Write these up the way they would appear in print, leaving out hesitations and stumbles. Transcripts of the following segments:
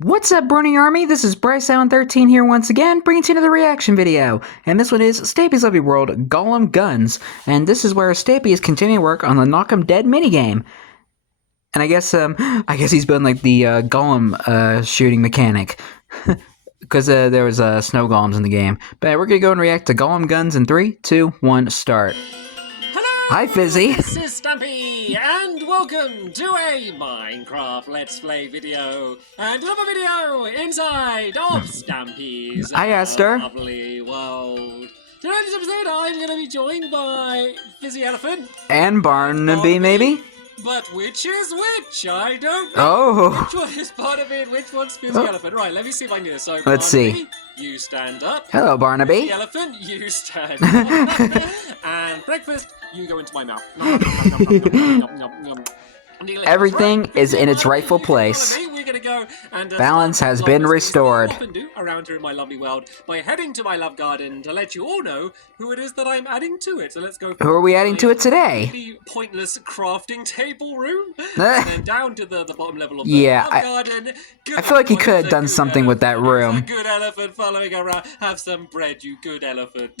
What's up, Burning Army? This is BryceAllen13 here once again, bringing to you another reaction video. And this one is Stampy's Lovely World Golem Guns. And this is where Stampy is continuing work on the Knock 'em Dead minigame. And I guess he's been like the golem shooting mechanic. Because there was snow golems in the game. But we're gonna go and react to Golem Guns in 3, 2, 1, start. Hi, Fizzy. This is Stampy, and welcome to a Minecraft Let's Play video, and another video inside of Stampy's lovely world. Today's episode, I'm going to be joined by Fizzy Elephant. And Barnaby, maybe? But which is which? I don't know. Oh. Which one is part of it? Which one's Fizzy Elephant? Right, let me see if I can do this. So, let's Barnaby, see. You stand up. Hello, Barnaby. Fizzy Elephant, you stand up. And breakfast, you go into my mouth. Everything is in its rightful place. Balance has been restored. Around here in my lovely world by heading to my love garden to let you all know who it is that I'm adding to it. So let's go. Who are we adding to it today? The pointless crafting table room, and then down to the bottom level of the love garden. I feel like he could have done something with that room. Good elephant following around. Have some bread, you good elephant.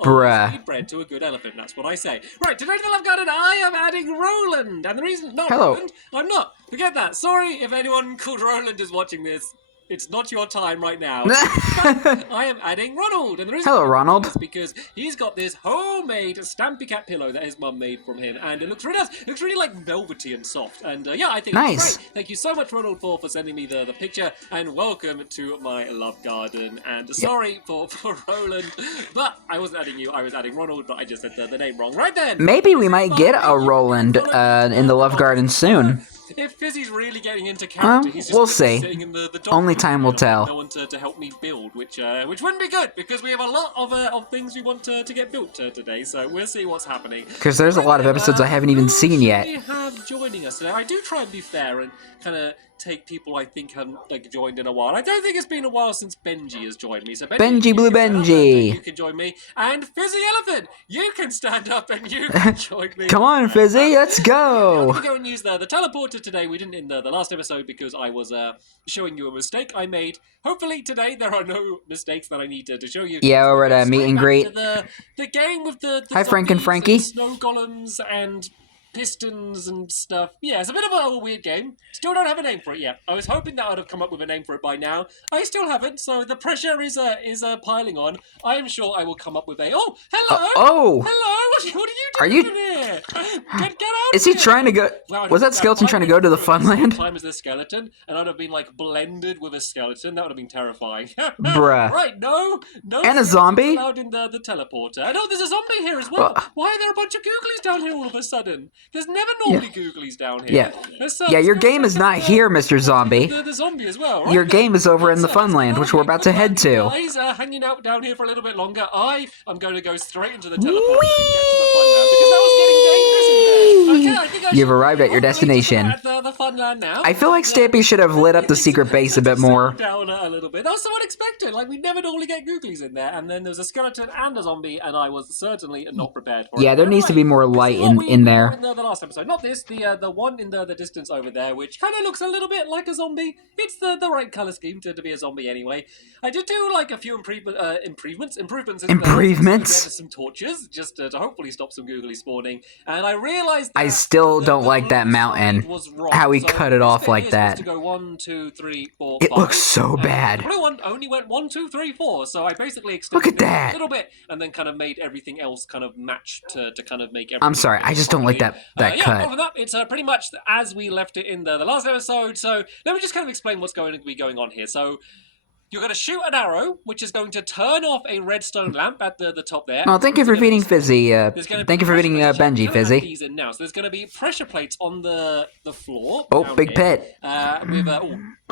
Bruh. Feed bread to a good elephant. That's what I say. Right, today to the love garden, I am adding Roland, and the reason not Roland, I'm not. Forget that. Sorry if anyone called Roland is watching this. It's not your time right now. I am adding Ronald, and the reason Ronald. is because he's got this homemade Stampy cat pillow that his mum made from him, and it looks really nice. It looks really like velvety and soft, and yeah, I think it's great. Thank you so much, Ronald, for sending me the picture, and welcome to my love garden. And sorry for Roland, but I wasn't adding you. I was adding Ronald, but I just said the name wrong. Right then. Maybe we might get a Roland in the love garden soon. If Fizzy's really getting into character, he's just we'll see. Sitting in the Only time will tell. No one to help me build, which wouldn't be good because we have a lot of things we want to get built today. So we'll see what's happening. Because there's a lot of episodes I haven't even seen yet. We have joining us today. I do try and be fair and kind of take people I think haven't joined in a while. I don't think it's been a while since Benji has joined me. So Benji Blue Benji, you can join me, and Fizzy Elephant, you can stand up and you can join me. Come on, Fizzy, let's go. We're going to use the teleporter today. We didn't in the last episode because I was showing you a mistake I made. Hopefully today there are no mistakes that I need to show you. Yeah, we're at a meet and greet. The game with the Hi, Frank and Frankie. Snow golems and pistons and stuff. Yeah, it's a bit of a weird game. Still don't have a name for it yet. I was hoping that I'd have come up with a name for it by now. I still haven't, so the pressure is piling on. I am sure I will come up with a... Oh, hello! Hello! What are you doing here? Get out! Is he trying to go... Wow, was that skeleton trying to go to the Funland? Time as the skeleton, and I'd have been blended with a skeleton. That would have been terrifying. Bruh. Right, no. And a zombie? Allowed in the teleporter. I know there's a zombie here as well. Why are there a bunch of googlies down here all of a sudden? There's never normally googlies down here. Yeah, your game is not here, Mr. Zombie. The zombie as well, right? Your game is over in the Funland, which we're about to head to. Guys, hanging out down here for a little bit longer. I am going to go straight into the teleporter and get to the Funland because that was getting dangerous in there. Okay, I think you've arrived at your destination. At the Funland now. I feel like Stampy should have lit up the secret base a bit more. Down a little bit. That was so unexpected. We never normally get googlies in there, and then there's a skeleton and a zombie, and I was certainly not prepared for it. Yeah, there needs to be more light in there. In the last episode, not this, the one in the distance over there, which kind of looks a little bit like a zombie. It's the right color scheme to be a zombie anyway. I did do a few improvements. Some torches just to hopefully stop some googly spawning, and I realized that I still don't like that mountain. How he cut it off like that. To go 1, 2, 3, 4, it 5. looks so bad. The blue one only went 1, 2, 3, 4. So I basically extended it a little bit, and then kind of made everything else kind of match to kind of make everything. I'm sorry, I just don't like that cut. Other than that, it's pretty much as we left it in the last episode. So let me just kind of explain what's going to be going on here. So you're going to shoot an arrow, which is going to turn off a redstone lamp at the top there. Oh, thank you for feeding Fizzy. Thank you for feeding Benji, Fizzy. These in now. So there's going to be pressure plates on the floor. Oh, big pit. With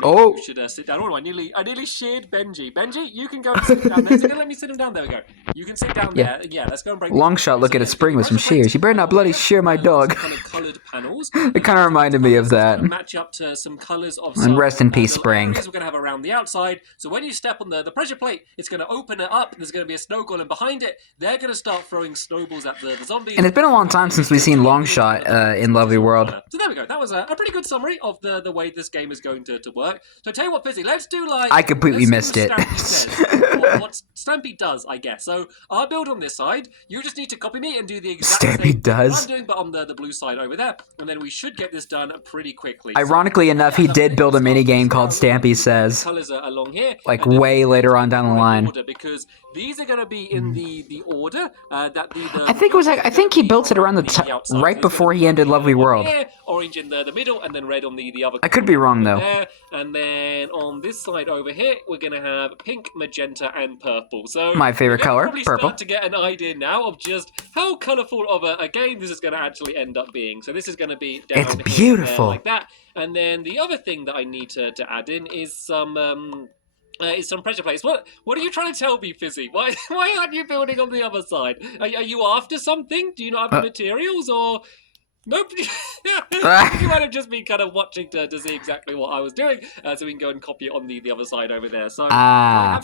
you should sit down. Oh, I nearly sheared Benji. Benji, you can go and sit down there. Is it going to let me sit him down? There we go. You can sit down there. Yeah, let's go and break. Long shot. Look at a spring with some shears. You better not bloody shear my dog. Kind of coloured panels. It kind of reminded me of that. Match up to some colours of. And rest in peace, spring. We're going to have around the outside. So when you step on the pressure plate, it's going to open it up. There's going to be a snow golem behind it. They're going to start throwing snowballs at the zombies. And it's been a long time since we've seen Longshot in Lovely World. So there we go. That was a pretty good summary of the way this game is going to work. So tell you what, Fizzy, let's do like... I completely missed it. Stampy says, what Stampy does, I guess. So I'll build on this side. You just need to copy me and do the exact same thing I'm doing, but on the blue side over there. And then we should get this done pretty quickly. Ironically enough, he did build a minigame called Stampy Says. Colors are along here. Like way later on down the line. Because these are going to be in the order that the I think it was like, I think he built it around the right before he ended Lovely World. Here, orange in the middle, and then red on the other. I could be wrong though. There. And then on this side over here, we're going to have pink, magenta, and purple. So my favorite color, purple. Start to get an idea now of just how colourful of a game this is going to actually end up being. So this is going to be down it's beautiful like that. And then the other thing that I need to add in is some pressure plates. What are you trying to tell me, Fizzy? Why aren't you building on the other side? Are you after something? Do you not have the materials, or... Nope. You might have just been kind of watching to see exactly what I was doing, so we can go and copy it on the other side over there. So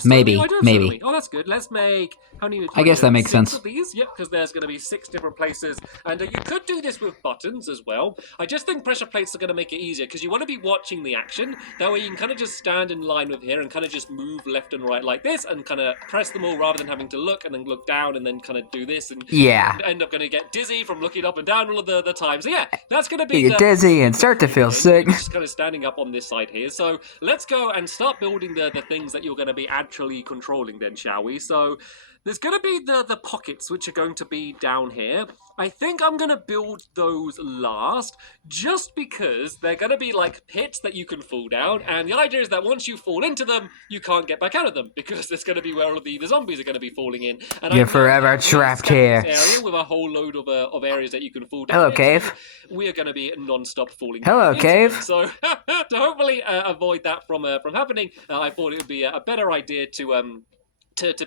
maybe. Oh, that's good. Let's make how many? I guess that makes sense. Of these, yep, because there's going to be 6 different places, and you could do this with buttons as well. I just think pressure plates are going to make it easier because you want to be watching the action. That way, you can kind of just stand in line with here and kind of just move left and right like this, and kind of press them all rather than having to look and then look down and then kind of do this and end up going to get dizzy from looking up and down all of the time. So yeah, that's going to be... You get dizzy and start to feel sick. Just kind of standing up on this side here. So let's go and start building the things that you're going to be actually controlling then, shall we? So there's going to be the pockets, which are going to be down here. I think I'm going to build those last, just because they're going to be like pits that you can fall down, and the idea is that once you fall into them, you can't get back out of them, because it's going to be where all of the zombies are going to be falling in. And you're forever trapped here. Area with a whole load of areas that you can fall down. Hello, cave. We are going to be non-stop falling. Hello, cave. So to hopefully avoid that from happening, I thought it would be a better idea to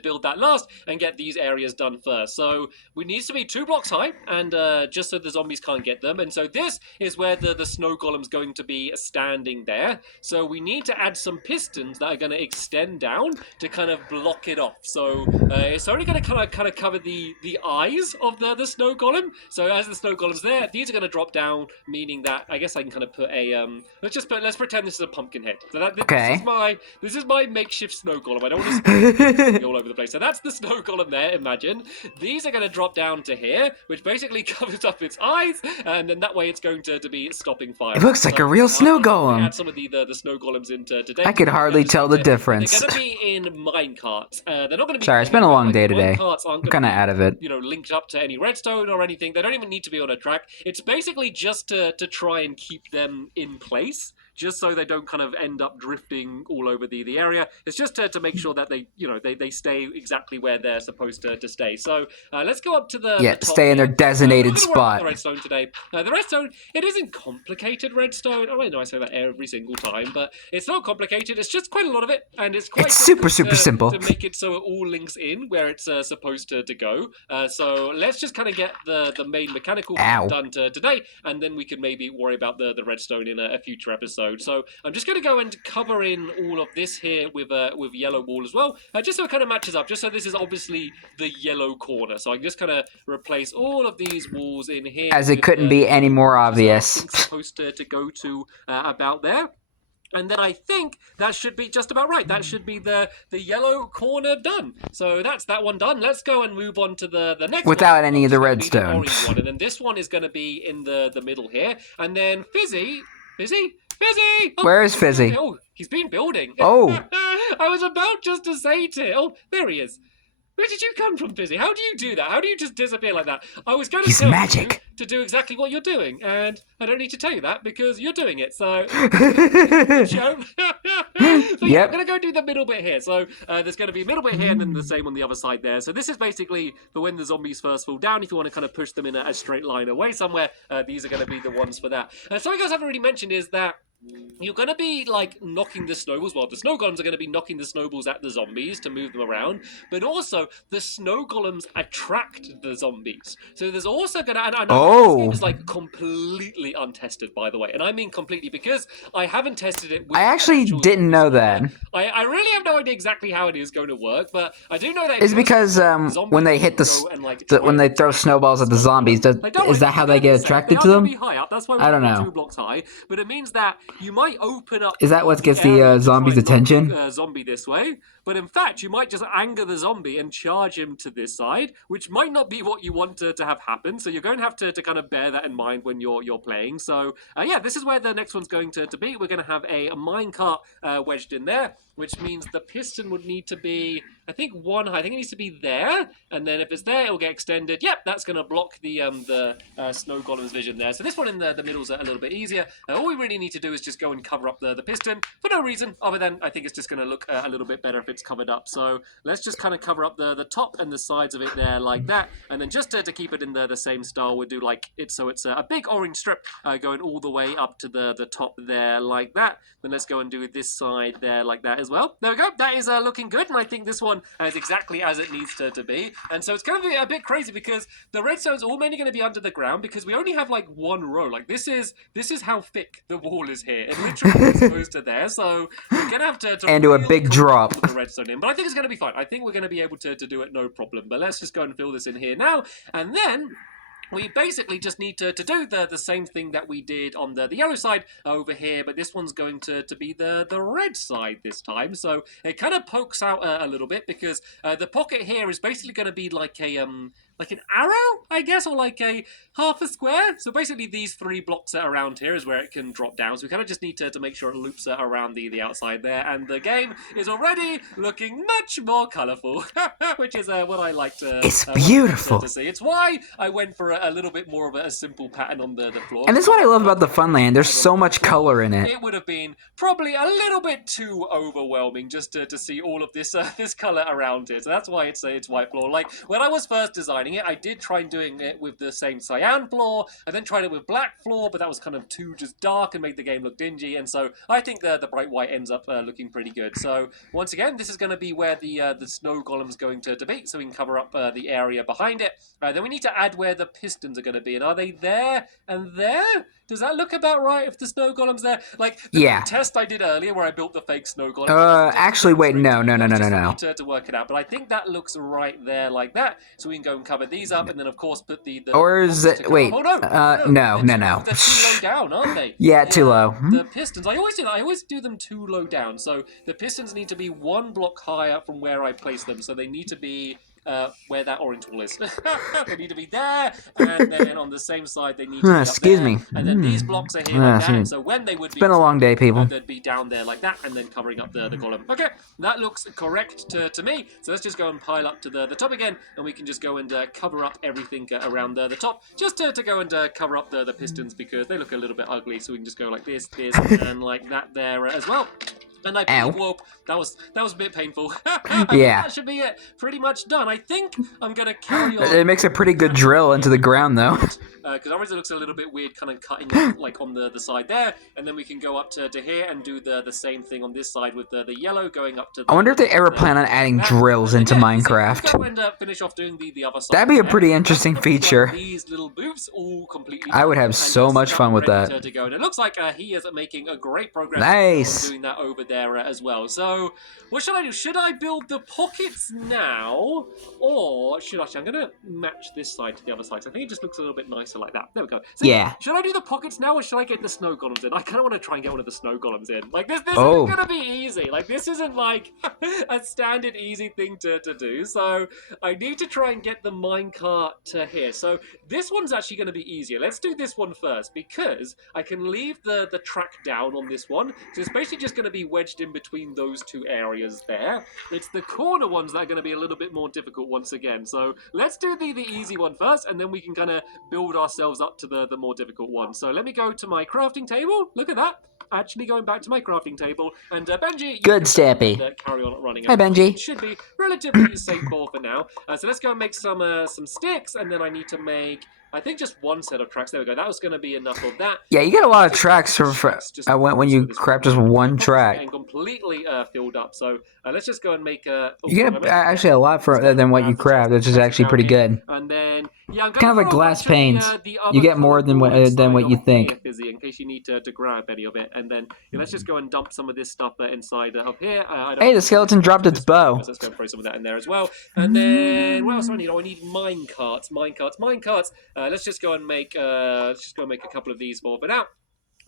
build that last and get these areas done first. So we need to be 2 blocks high, and just so the zombies can't get them. And so this is where the snow golem's going to be standing there. So we need to add some pistons that are going to extend down to kind of block it off. So it's only going to kind of cover the eyes of the snow golem. So as the snow golem's there, these are going to drop down, meaning that I guess I can kind of put a let's pretend this is a pumpkin head. So this is my makeshift snow golem. I don't want to all over the place. So that's the snow golem there, imagine. These are going to drop down to here, which basically covers up its eyes, and then that way it's going to be stopping fire. It looks like a real snow golem. Add some of the snow golems into today. I could hardly tell the difference. They're going to be in minecarts. They're not going to be... Sorry, it's been a long day today. I'm kind of out of it. Linked up to any redstone or anything. They don't even need to be on a track. It's basically just to try and keep them in place, just so they don't kind of end up drifting all over the area. It's just to make sure that they stay exactly where they're supposed to stay. So let's go up to the top stay in their designated spot. The redstone today. The redstone, it isn't complicated redstone. I know I say that every single time, but it's not complicated. It's just quite a lot of it, and it's quite super simple to make it so it all links in where it's supposed to go. So let's just kind of get the main mechanical part done today, and then we can maybe worry about the redstone in a future episode. So I'm just going to go and cover in all of this here with yellow wall as well, just so it kind of matches up, just so this is obviously the yellow corner. So I can just kind of replace all of these walls in here. As it couldn't be any more obvious. It's supposed to go to about there. And then I think that should be just about right. That should be the yellow corner done. So that's that one done. Let's go and move on to the next one. Without any of the redstone. The orange one. And then this one is going to be in the middle here. And then Fizzy! Oh, where is Fizzy? Oh, he's been building. Oh. I was about just to say to him. Oh, there he is. Where did you come from, Fizzy? How do you do that? How do you just disappear like that? I was going to tell you to do exactly what you're doing, and I don't need to tell you that because you're doing it. So, yeah, I'm going to go do the middle bit here. So there's going to be a middle bit here, and then the same on the other side there. So this is basically for when the zombies first fall down. If you want to kind of push them in a straight line away somewhere, these are going to be the ones for that. Something else I haven't really mentioned is that you're going to be like knocking the snowballs. Well, the snow golems are going to be knocking the snowballs at the zombies to move them around, but also the snow golems attract the zombies. So there's also going to. And this game is like completely untested, by the way, and I mean completely because I haven't tested it. With I actually didn't know that. I really have no idea exactly how it is going to work, but I do know that it's because when they hit when they throw snowballs at the zombies, is that how they get attracted to them? That's why I don't know. 2 blocks high, but it means that you might open up. Is that what gets the zombie's attention? Zombie this way, but in fact, you might just anger the zombie and charge him to this side, which might not be what you want to have happen. So you're going to have to kind of bear that in mind when you're playing. So yeah, this is where the next one's going to be. We're going to have a minecart wedged in there, which means the piston would need to be, I think, one high. I think it needs to be there, and then if it's there, it'll get extended. Yep, that's going to block the snow golem's vision there. So this one in the middle's a little bit easier. All we really need to do is just go and cover up the piston for no reason other than I think it's just going to look a little bit better if it's covered up. So let's just kind of cover up the top and the sides of it there like that, and then just to keep it in the same style, we'll do like it so it's a big orange strip going all the way up to the top there like that. Then let's go and do this side there like that as well. There we go. That is looking good, and I think this one is exactly as it needs to be. And so it's going to be a bit crazy because the redstone's all mainly going to be under the ground because we only have like one row. Like this is how thick the wall is here. It literally is close to there. So we're going to have to and do a big drop. The redstone in. But I think it's going to be fine. I think we're going to be able to do it no problem. But let's just go and fill this in here now, and then we basically just need to do the same thing that we did on the yellow side over here, but this one's going to be the red side this time. So it kind of pokes out a little bit because the pocket here is basically going to be like an arrow, I guess, or like a half a square. So basically these 3 blocks that are around here is where it can drop down. So we kind of just need to make sure it loops around the outside there. And the game is already looking much more colourful, which is what I like to It's beautiful. To see. It's why I went for a little bit more of a simple pattern on the floor. And this is what I love about the Funland. There's so much color in it. It would have been probably a little bit too overwhelming just to see all of this this colour around it. So that's why it's white floor. Like when I was first designing it, I did try doing it with the same cyan floor. I then tried it with black floor, but that was kind of too just dark and made the game look dingy. And so I think the bright white ends up looking pretty good. So once again, this is going to be where the snow golem's going to be, so we can cover up the area behind it. Then we need to add where the pistons are going to be, and are they there and there? Does that look about right if the snow golem's there? Like the test I did earlier where I built the fake snow golem. Actually, wait, no. To work it out, but I think that looks right there like that. So we can go and cover these up, and then of course put the or is it? Wait, no. They're too low down, aren't they? Yeah, too low. The pistons. I always do that. I always do them too low down. So the pistons need to be 1 block higher from where I place them. So they need to be where that orange wall is. They need to be there, and then on the same side they need to be up excuse there. me. And then these blocks are here like that. So when they would be, been a long day, people. They'd be down there like that, and then covering up the golem. Okay, that looks correct to me. So let's just go and pile up to the top again, and we can just go and cover up everything around the top, just to go and cover up the pistons because they look a little bit ugly. So we can just go like this, and like that there as well. And I believe, whoop, that was a bit painful. Yeah. That should be it. Pretty much done. I think I'm going to carry on. It makes a pretty good drill into the ground, though. Because otherwise it looks a little bit weird kind of cutting it, like on the side there. And then we can go up to here and do the same thing on this side with the yellow going up to the... I wonder if they ever plan on adding drills into Minecraft. Let's go and finish off doing the other side. That'd be a pretty interesting feature. These little booths all completely... I would have so much fun with that. To go. And it looks like he is making a great progress. Nice. Doing that over there as well. So, what should I do? Should I build the pockets now? Or should I... I'm going to match this side to the other side. So I think it just looks a little bit nicer like that. There we go. So, yeah. Should I do the pockets now or should I get the snow golems in? I kind of want to try and get one of the snow golems in. Like, this isn't going to be easy. Like, this isn't like a standard easy thing to do. So, I need to try and get the minecart to here. So, this one's actually going to be easier. Let's do this one first because I can leave the track down on this one. So, it's basically just going to be wedged in between those 2 areas there. It's the corner ones that are going to be a little bit more difficult once again. So, let's do the easy one first and then we can kind of build ourselves up to the more difficult one. So let me go to my crafting table. Look at that. Actually going back to my crafting table. And Benji, good Stampy. Carry on running. Hi, Benji. It should be relatively safe for now. So let's go and make some sticks, and then I need to make I think just one set of tracks. There we go. That was going to be enough of that. Yeah, you get a lot of tracks when you crap just one track. Getting completely filled up. So let's just go and make you get actually a lot than what you craft, which is actually pretty good. And then yeah, I'm kind of like glass panes. You get more than what you think. Fizzy, in case you need to grab any of it. And then let's just go and dump some of this stuff inside up here. Hey, the skeleton dropped its bow. Let's go and throw some of that in there as well. And then what else do I need? Oh, I need mine carts. Let's just go and make a couple of these for now.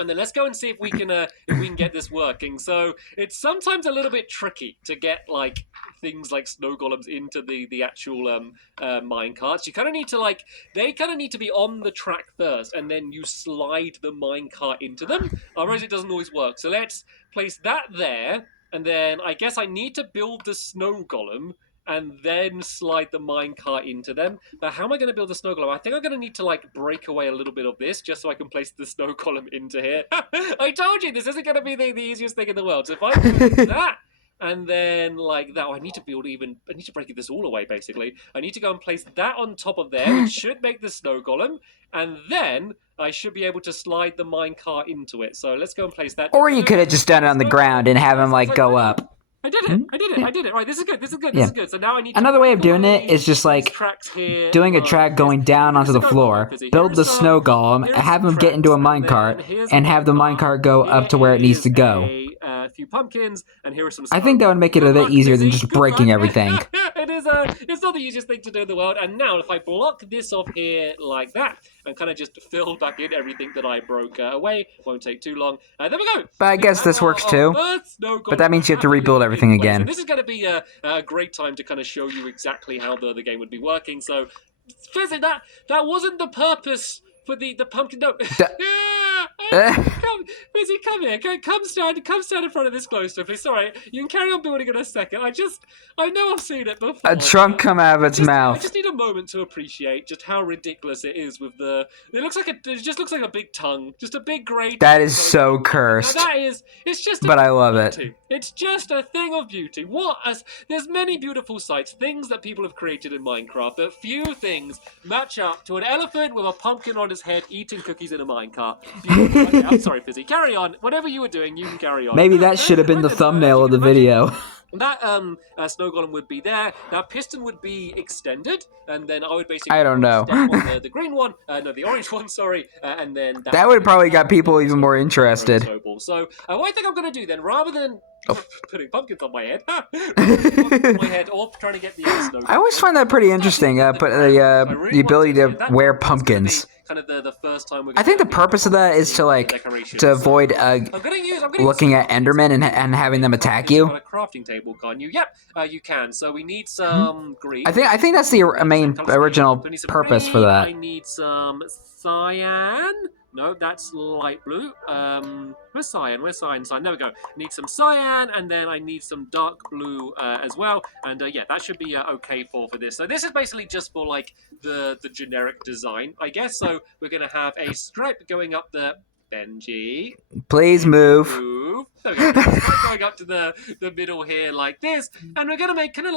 And then let's go and see if we can get this working. So it's sometimes a little bit tricky to get like things like snow golems into the actual mine carts. You kind of need to they kind of need to be on the track first, and then you slide the mine cart into them. Otherwise, it doesn't always work. So let's place that there, and then I guess I need to build the snow golem and then slide the minecart into them. But how am I going to build the snow golem? I think I'm going to need to break away a little bit of this just so I can place the snow golem into here. I told you this isn't going to be the easiest thing in the world. So if I do that and then like that, I need to break this all away basically. I need to go and place that on top of there, which should make the snow golem, and then I should be able to slide the minecart into it. So let's go and place that. Or you could have just done it on the ground and have him go up. I did it. Right, this is good. So now I need another way of doing it is just doing a track going down onto the floor, build the snow golem, have him get into a minecart, and have the minecart go up to where it needs to go. A few pumpkins, and here are some. I think that would make it a bit easier than just breaking everything. It is. It's not the easiest thing to do in the world. And now, if I block this off here like that, and kind of just fill back in everything that I broke away, won't take too long. There we go. But I guess this works too. But that means you have to rebuild everything again. So this is going to be a great time to kind of show you exactly how the game would be working. So, Fizzy, that wasn't the purpose for the pumpkin. No. Fizzy, come here. Come stand in front of this glowstone, please. Sorry, you can carry on building in a second. I know I've seen it before. A trunk come out of its mouth. I just need a moment to appreciate just how ridiculous it is with the. It just looks like a big tongue, just a big grey. That is so cursed. Now it's just. But I love it. It's just a thing of beauty. There's many beautiful sights, things that people have created in Minecraft, but few things match up to an elephant with a pumpkin on his head eating cookies in a minecart. Okay, I'm sorry, Fizzy. Carry on. Whatever you were doing, you can carry on. Maybe that should have been the thumbnail of the video. That snow golem would be there. That piston would be extended, and then I would basically. I don't know. Step on the green one, no, the orange one. Sorry, and then that would probably got people even more interested. So what I think I'm going to do then, rather than putting pumpkins on my head, or trying to get the snow golem. I always find that pretty interesting. The ability to wear pumpkins. Kind of the first time I think the purpose of that is to avoid looking at Endermen and having them attack you. A crafting table, can't you? Yep, you can. So we need some green. I think that's the main original purpose for that. I need some cyan. No, that's light blue. Where's cyan? Cyan? There we go. Need some cyan, and then I need some dark blue as well. And yeah, that should be okay for this. So this is basically just for the generic design, I guess. So we're gonna have a stripe going up the. Benji. Please move. There we go. Going up to the middle here like this. And we're going to make kind of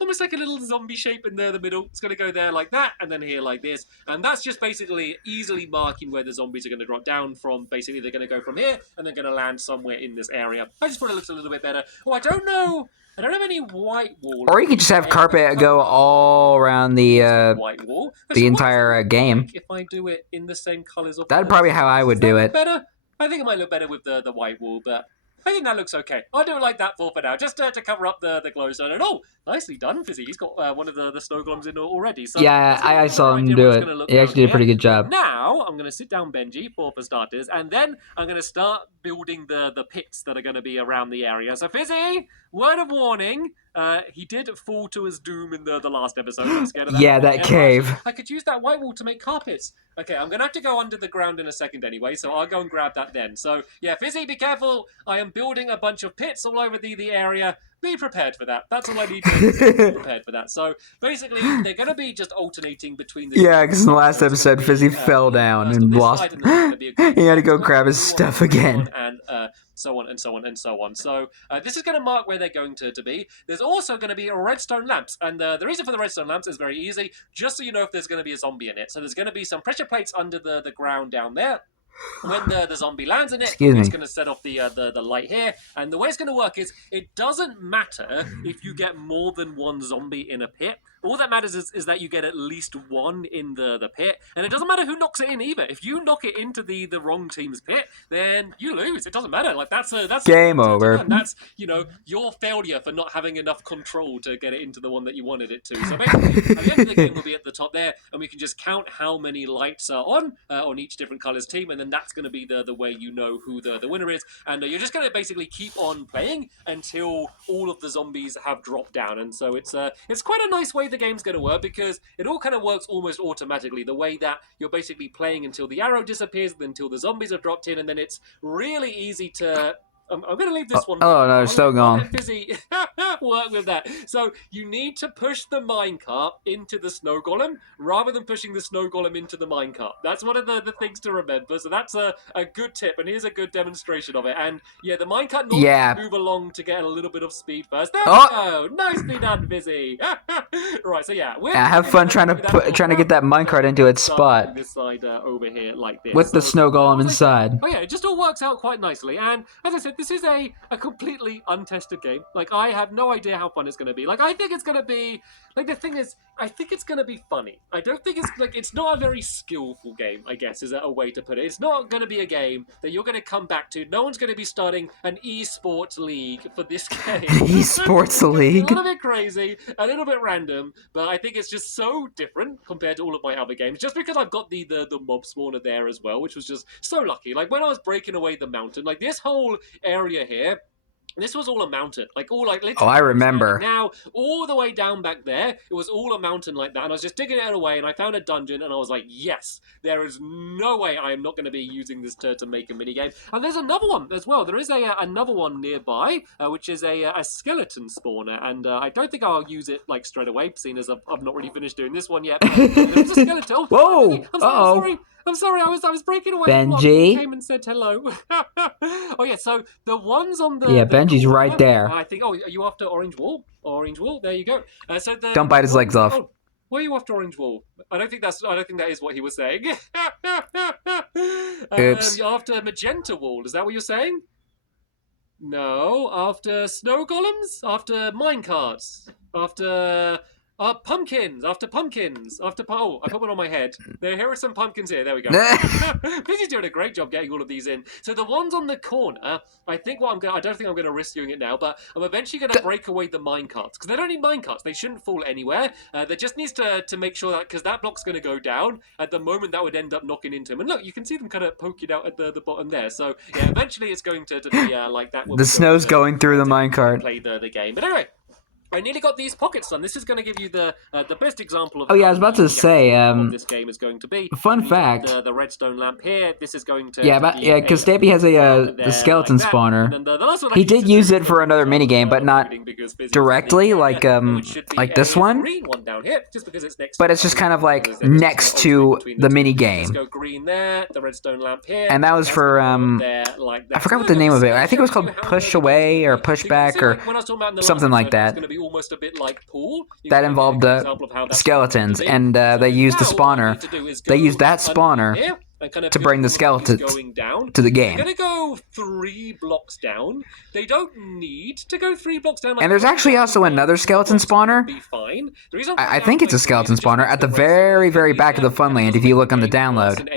almost like a little zombie shape in the middle. It's going to go there like that and then here like this. And that's just basically easily marking where the zombies are going to drop down from. Basically, they're going to go from here and they're going to land somewhere in this area. I just thought it looks a little bit better. Oh, I don't know. I don't have any white wall. Or you could just have carpet go all around the white wall. entire game. If I do it in the same colors, that'd probably how I would do it. Better. I think it might look better with the white wall, but I think that looks okay. I'll do it like that for now, just to cover up the glowstone. And oh, nicely done, Fizzy. He's got one of the snow golems in already. So yeah, I saw him do it. He actually did a pretty good job. Now I'm going to sit down, Benji, for starters, and then I'm going to start building the pits that are going to be around the area. So Fizzy, word of warning. He did fall to his doom in the last episode. I'm scared of that. Yeah, that cave. I could use that white wall to make carpets. Okay, I'm going to have to go under the ground in a second anyway, so I'll go and grab that then. So, yeah, Fizzy, be careful. I am building a bunch of pits all over the area. be prepared for that. That's all I need to be prepared for that. So basically, they're going to be just alternating between the... Yeah, because in the last episode, Fizzy fell down and lost. He had to go grab his stuff again. And so on and so on and so on. So this is going to mark where they're going to be. There's also going to be redstone lamps. And the reason for the redstone lamps is very easy. Just so you know if there's going to be a zombie in it. So there's going to be some pressure plates under the ground down there. When the zombie lands in it, it's going to set off the light here. And the way it's going to work is, it doesn't matter if you get more than one zombie in a pit. All that matters is that you get at least one in the pit. And it doesn't matter who knocks it in either. If you knock it into the wrong team's pit, then you lose. It doesn't matter. Like, that's game over. And that's, you know, your failure for not having enough control to get it into the one that you wanted it to. So basically, at the end of the game, we'll be at the top there, and we can just count how many lights are on each different color's team, and then that's going to be the way you know who the winner is. And you're just going to basically keep on playing until all of the zombies have dropped down. And so it's quite a nice way the game's going to work, because it all kind of works almost automatically, the way that you're basically playing until the arrow disappears, until the zombies have dropped in, and then it's really easy to... I'm going to leave this one. Oh, no, it's still gone. Busy work with that. So you need to push the minecart into the snow golem rather than pushing the snow golem into the minecart. That's one of the things to remember. So that's a good tip, and here's a good demonstration of it. And yeah, the minecart normally move along to get a little bit of speed first. There we go. Nicely done, Busy. Right, so yeah. I have fun trying to get that minecart into its spot. This side over here like this. With the snow golem inside. Oh yeah, it just all works out quite nicely. And as I said, this is a completely untested game. Like, I have no idea how fun it's going to be. Like, I think it's going to be... Like, the thing is, I think it's going to be funny. I don't think it's... Like, it's not a very skillful game, I guess, is a way to put it. It's not going to be a game that you're going to come back to. No one's going to be starting an esports league for this game. Esports league? A little bit crazy, a little bit random, but I think it's just so different compared to all of my other games. Just because I've got the mob spawner there as well, which was just so lucky. Like, when I was breaking away the mountain, like, this whole area here, this was all a mountain, literally. Oh, I remember. Now, all the way down back there, it was all a mountain like that, and I was just digging it away, and I found a dungeon, and I was like, yes, there is no way I am not going to be using this to make a minigame. And there's another one as well. There is another one nearby, which is a skeleton spawner, and I don't think I'll use it, like, straight away, seeing as I've not really finished doing this one yet. But there's a skeleton. Oh, whoa! I'm sorry, I was breaking away. Benji came and said hello. Oh yeah, so the ones on the... Yeah, Benji's right there. I think, are you after Orange Wall? Orange Wall, there you go. Don't bite his legs off. Oh, were you after Orange Wall? I don't think that is what he was saying. Oops. You're after Magenta Wall, is that what you're saying? No, after snow golems? After minecarts? After... pumpkins! After pumpkins! I put one on my head. Here are some pumpkins here. There we go. Busy's doing a great job getting all of these in. So the ones on the corner, I don't think I'm going to risk doing it now, but I'm eventually going to break away the minecarts. Because they don't need minecarts. They shouldn't fall anywhere. There just needs to make sure that, because that block's going to go down, at the moment that would end up knocking into him. And look, you can see them kind of poking out at the bottom there. So yeah, eventually it's going to be like that. The snow's going through the minecart. Play the game. But anyway, I nearly got these pockets done. This is going to give you the best example of... Oh yeah, I was about to say. What this game is going to be. Fun fact. The redstone lamp here. This is going to... because Stampy has the skeleton spawner. He did use it for another minigame, but not directly, like this one. But it's just kind of like next to the minigame. Go green there. The redstone lamp here. And that was for I forgot what the name of it. I think it was called Push Away or Push Back or something like that. Almost a bit like pool. That involved the skeletons, and they used the spawner. They used that spawner to bring the skeletons to the game. They're going to go 3 blocks down. They don't need to go 3 blocks down. And there's actually also another skeleton spawner. I think it's a skeleton spawner at the very, very back of the Funland if you look on the download.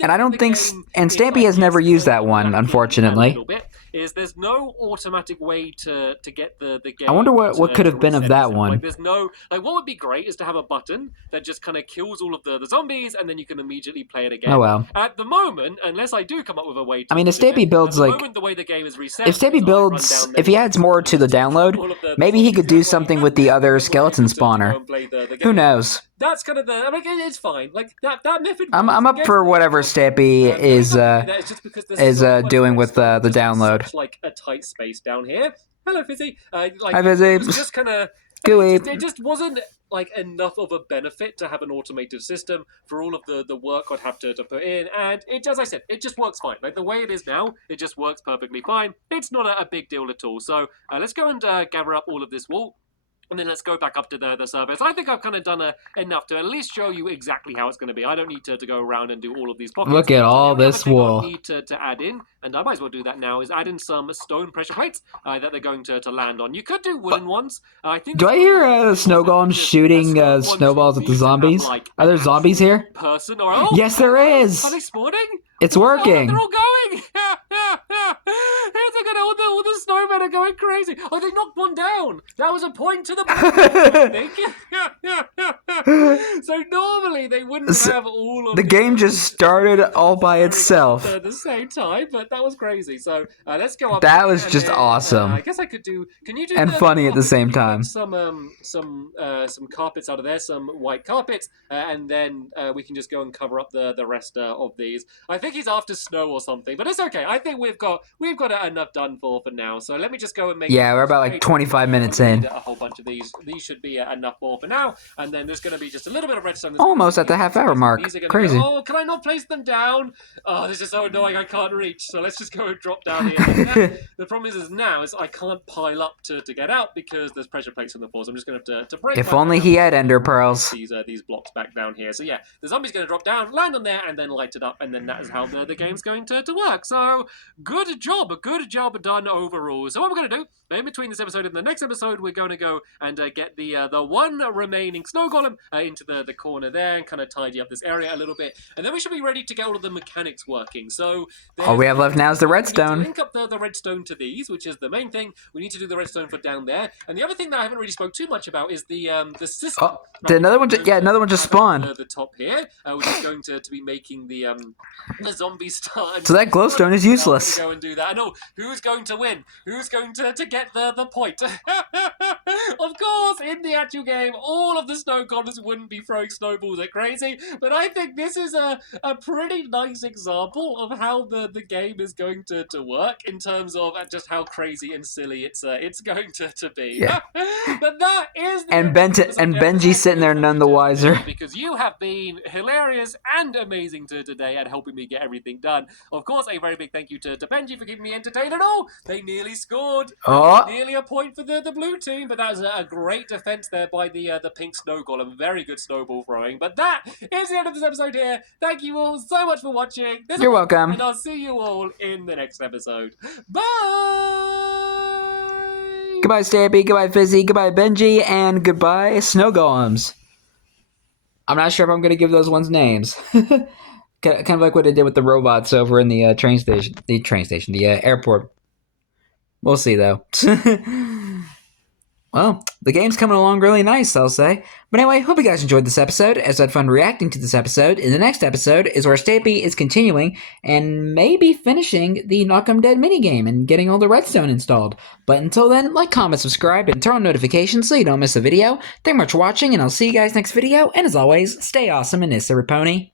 And I don't think... And Stampy has never used that one, unfortunately. Is there's no automatic way to get the game. I wonder what could have been of that one. Like, there's no... Like, what would be great is to have a button that just kind of kills all of the zombies, and then you can immediately play it again. Oh, well. At the moment, unless I do come up with a way to... I mean, if Stampy builds, like... The way the game is reset, if Stampy builds... If he adds more to the download, maybe he could do something with the other skeleton spawner. Who knows? That's kind of the... I mean, it's fine. Like, that method... I'm up for whatever Stampy is doing with the download. Like a tight space down here. Hello, Fizzy. Hi, Fizzy. It was just kind of... It just wasn't like enough of a benefit to have an automated system for all of the work I'd have to put in, and it, as I said, it just works fine. Like the way it is now, it just works perfectly fine. It's not a big deal at all. So let's go and gather up all of this wool. And then let's go back up to the surface. I think I've kind of done enough to at least show you exactly how it's going to be. I don't need to go around and do all of these pockets. Look at all this wool. I need to add in, and I might as well do that now, is add in some stone pressure plates that they're going to land on. You could do wooden ones. I think. Do I hear snow golems shooting snowballs at the zombies? Are there zombies here? Person or yes, there is. Are they spawning? It's working. They're all going. All the snowmen are going crazy. Oh, they knocked one down. That was a point to the I think. So normally they wouldn't have all of the game just started all by itself at the same time, but that was crazy. So let's go up. That was just awesome. I guess I could do. Can you do and funny at the same time? Some carpets out of there, some white carpets, and then we can just go and cover up the rest of these. I think he's after snow or something, but it's okay. I think we've got enough done for now. So let me just go and make. Yeah, we're about like 25 minutes in. A whole bunch of these. These should be enough for now, and then there's going to be just a little bit of redstone. Almost at the half-hour mark. Crazy. Oh, can I not place them down? Oh, this is so annoying. I can't reach. So let's just go and drop down here. The problem is now I can't pile up to get out because there's pressure plates on the floor. So I'm just going to have to break. If only he had ender pearls. These blocks back down here. So yeah, the zombie's going to drop down, land on there, and then light it up, and then that is how the game's going to work. So good job done overall. So what we're going to do in between this episode and the next episode, we're going to go and get the one remaining snow golem into the corner there and kind of tidy up this area a little bit, and then we should be ready to get all of the mechanics working. So all we have left now is the redstone. Link up the redstone to these, which is the main thing. We need to do the redstone for down there, and the other thing that I haven't really spoke too much about is the system. Oh, another one just spawned. The top here, which is going to be making the zombie start. So that glowstone is useless. Go and do that. I know who's going to win. Who's going to get the point? Of course, in the actual game, all of the snow golems wouldn't be throwing snowballs at crazy, but I think this is a pretty nice example of how the game is going to work in terms of just how crazy and silly it's going to be. Yeah. But that is and Benji's sitting there none the wiser. Because you have been hilarious and amazing today at helping me get everything done. Of course, a very big thank you to Benji for keeping me entertained and all. They nearly scored. Nearly a point for the blue team, but that was a great defense there by the pink snow golem. Very good snowball throwing. But that is the end of this episode here. Thank you all so much for watching. You're welcome. And I'll see you all in the next episode. Bye! Goodbye, Stampy. Goodbye, Fizzy. Goodbye, Benji. And goodbye, snow golems. I'm not sure if I'm going to give those ones names. Kind of like what I did with the robots over in the the airport. We'll see, though. Well, the game's coming along really nice, I'll say. But anyway, hope you guys enjoyed this episode, as I had fun reacting to this episode. In the next episode is where Stampy is continuing and maybe finishing the Knock 'em Dead minigame and getting all the redstone installed. But until then, like, comment, subscribe, and turn on notifications so you don't miss a video. Thank you much for watching, and I'll see you guys next video. And as always, stay awesome and Nissa Pony.